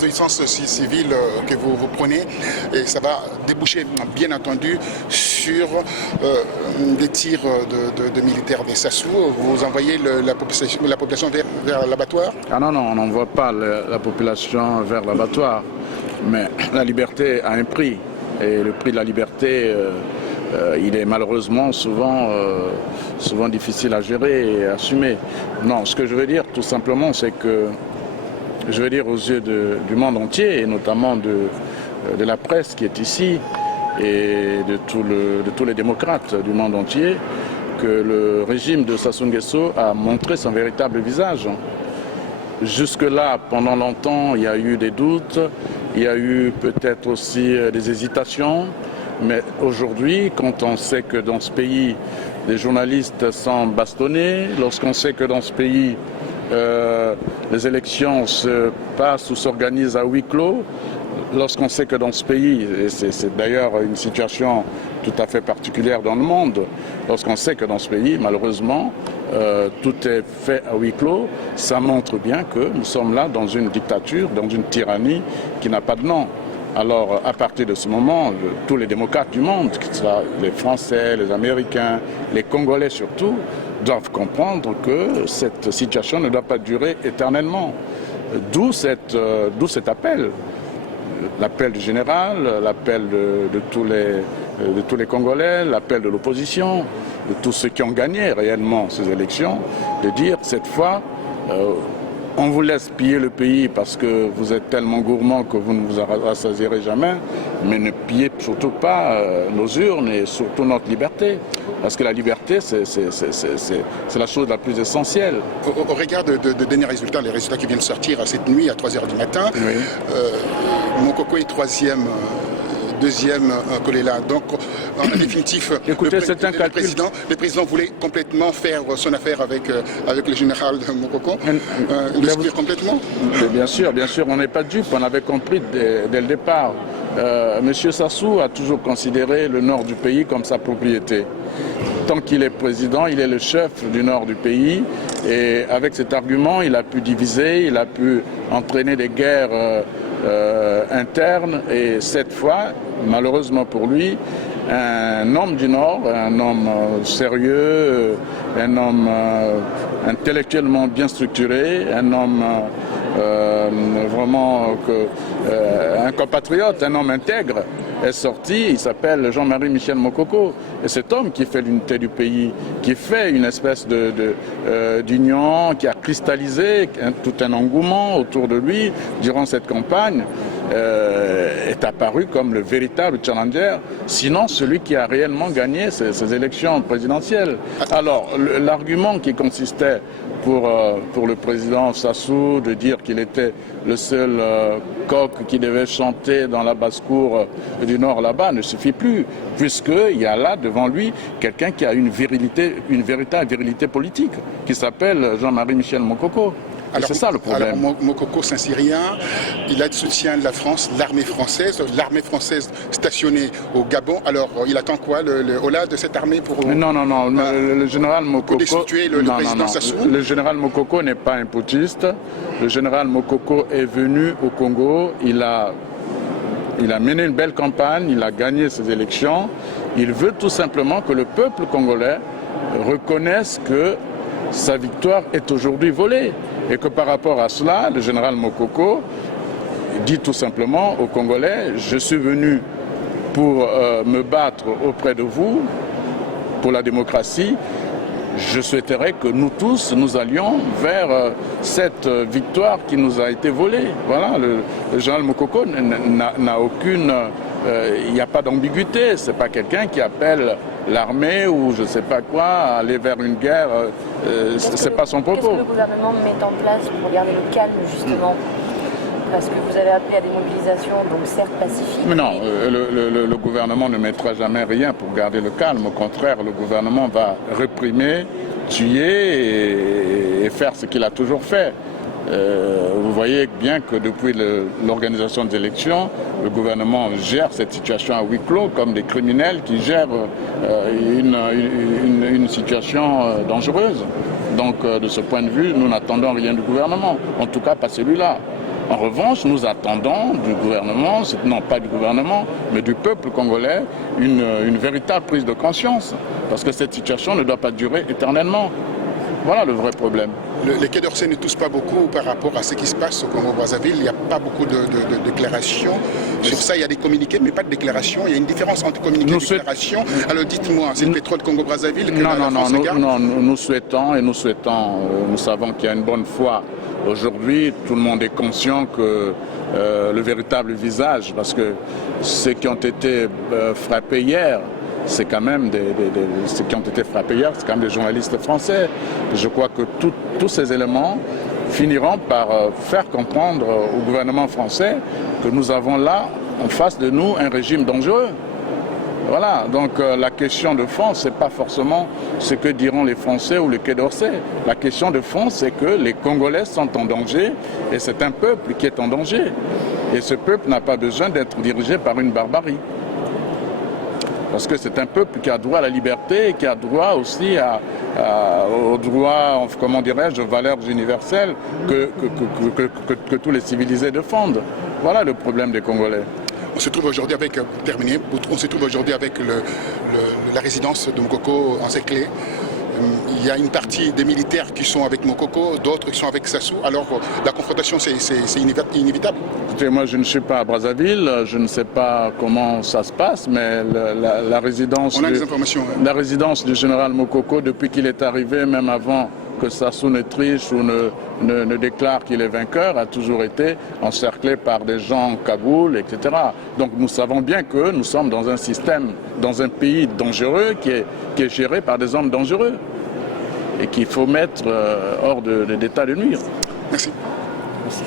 désobéissance civile que vous prenez, et ça va déboucher bien entendu sur des tirs de militaires des Sassou. Vous envoyez la population vers l'abattoir? Ah non, on n'envoie pas la population vers l'abattoir, mais la liberté a un prix, et le prix de la liberté, il est malheureusement souvent difficile à gérer et à assumer. Non, ce que je veux dire tout simplement, c'est que je veux dire aux yeux du monde entier, et notamment de la presse qui est ici, et de tous les démocrates du monde entier, que le régime de Sassou Nguesso a montré son véritable visage. Jusque-là, pendant longtemps, il y a eu des doutes, il y a eu peut-être aussi des hésitations, mais aujourd'hui, quand on sait que dans ce pays, les journalistes sont bastonnés, lorsqu'on sait que dans ce pays, les élections se passent ou s'organisent à huis clos, lorsqu'on sait que dans ce pays, et c'est d'ailleurs une situation tout à fait particulière dans le monde, lorsqu'on sait que dans ce pays, malheureusement, tout est fait à huis clos, ça montre bien que nous sommes là dans une dictature, dans une tyrannie qui n'a pas de nom. Alors, à partir de ce moment, tous les démocrates du monde, que ce soit les Français, les Américains, les Congolais surtout, doivent comprendre que cette situation ne doit pas durer éternellement. D'où cet appel. L'appel du général, l'appel de tous les Congolais, l'appel de l'opposition, de tous ceux qui ont gagné réellement ces élections, de dire cette fois, on vous laisse piller le pays parce que vous êtes tellement gourmand que vous ne vous rassasierez jamais, mais ne pillez surtout pas nos urnes et surtout notre liberté. Parce que la liberté, c'est la chose la plus essentielle. Au regard de derniers résultats, les résultats qui viennent de sortir cette nuit à 3h du matin, oui. Mokoko est deuxième Kolela. Donc, en définitif, écoutez, le président voulait complètement faire son affaire avec le général Mokoko, l'exclure complètement. Bien sûr, on n'est pas dupe, on avait compris dès le départ. Monsieur Sassou a toujours considéré le nord du pays comme sa propriété. Tant qu'il est président, il est le chef du nord du pays, et avec cet argument, il a pu diviser, il a pu entraîner des guerres interne, et cette fois, malheureusement pour lui, un homme du Nord, un homme sérieux, un homme intellectuellement bien structuré, un homme vraiment un compatriote, un homme intègre, est sorti. Il s'appelle Jean-Marie Michel Mokoko. Et cet homme qui fait l'unité du pays, qui fait une espèce d'union, qui a cristallisé tout un engouement autour de lui durant cette campagne, est apparu comme le véritable challenger, sinon celui qui a réellement gagné ces élections présidentielles. Alors, l'argument qui consistait pour le président Sassou de dire qu'il était le seul coq qui devait chanter dans la basse-cour du Nord là-bas ne suffit plus, puisqu'il y a là devant lui quelqu'un qui a une véritable virilité politique, qui s'appelle Jean-Marie Michel Mokoko. C'est ça le problème. Alors, Mokoko, c'est un Syrien, il a le soutien de la France, l'armée française stationnée au Gabon. Alors, il attend quoi, au-delà de cette armée pour... Non, le général Mokoko... Pour destituer le président Sassou. Le général Mokoko n'est pas un putschiste. Le général Mokoko est venu au Congo, il a mené une belle campagne, il a gagné ses élections. Il veut tout simplement que le peuple congolais reconnaisse que sa victoire est aujourd'hui volée. Et que par rapport à cela, le général Mokoko dit tout simplement aux Congolais, je suis venu pour me battre auprès de vous, pour la démocratie. Je souhaiterais que nous tous, nous allions vers cette victoire qui nous a été volée. Voilà, le général Mokoko n'a aucune... il n'y a pas d'ambiguïté, ce n'est pas quelqu'un qui appelle l'armée ou je ne sais pas quoi à aller vers une guerre, ce n'est pas son propos. Qu'est-ce que le gouvernement met en place pour garder le calme justement ? Parce que vous avez appelé à des mobilisations, donc certes pacifiques. Mais non, le gouvernement ne mettra jamais rien pour garder le calme. Au contraire, le gouvernement va réprimer, tuer et faire ce qu'il a toujours fait. Vous voyez bien que depuis l'organisation des élections, le gouvernement gère cette situation à huis clos comme des criminels qui gèrent une situation dangereuse. Donc de ce point de vue, nous n'attendons rien du gouvernement, en tout cas pas celui-là. En revanche, nous attendons du gouvernement, non pas du gouvernement, mais du peuple congolais, une véritable prise de conscience. Parce que cette situation ne doit pas durer éternellement. Voilà le vrai problème. Les Quai d'Orsay ne touchent pas beaucoup par rapport à ce qui se passe au Congo-Brazzaville. Il n'y a pas beaucoup de déclarations. Sur ça, il y a des communiqués, mais pas de déclarations. Il y a une différence entre communiqué et déclaration. Alors dites-moi, c'est le pétrole Congo-Brazzaville que la France regarde? Non, nous souhaitons, nous savons qu'il y a une bonne foi. Aujourd'hui, tout le monde est conscient que le véritable visage, parce que ceux qui ont été frappés hier, c'est quand même ceux qui ont été frappés hier, c'est quand même des journalistes français. Je crois que tous ces éléments finiront par faire comprendre au gouvernement français que nous avons là, en face de nous, un régime dangereux. Voilà, donc la question de fond, ce n'est pas forcément ce que diront les Français ou le Quai d'Orsay. La question de fond, c'est que les Congolais sont en danger et c'est un peuple qui est en danger. Et ce peuple n'a pas besoin d'être dirigé par une barbarie. Parce que c'est un peuple qui a droit à la liberté et qui a droit aussi au droit, comment dirais-je, aux valeurs universelles que tous les civilisés défendent. Voilà le problème des Congolais. On se trouve aujourd'hui avec, pour terminer, on se trouve aujourd'hui avec la résidence de Mokoko en Séclé. Il y a une partie des militaires qui sont avec Mokoko, d'autres qui sont avec Sassou. Alors la confrontation, c'est inévitable. Écoutez, moi je ne suis pas à Brazzaville, je ne sais pas comment ça se passe, mais la résidence, on a des informations, hein. La résidence du général Mokoko, depuis qu'il est arrivé, même avant que Sassou ne triche ou ne déclare qu'il est vainqueur, a toujours été encerclé par des gens Kaboul, etc. Donc nous savons bien que nous sommes dans un système, dans un pays dangereux qui est géré par des hommes dangereux et qu'il faut mettre hors d'état de nuire. Merci. Merci.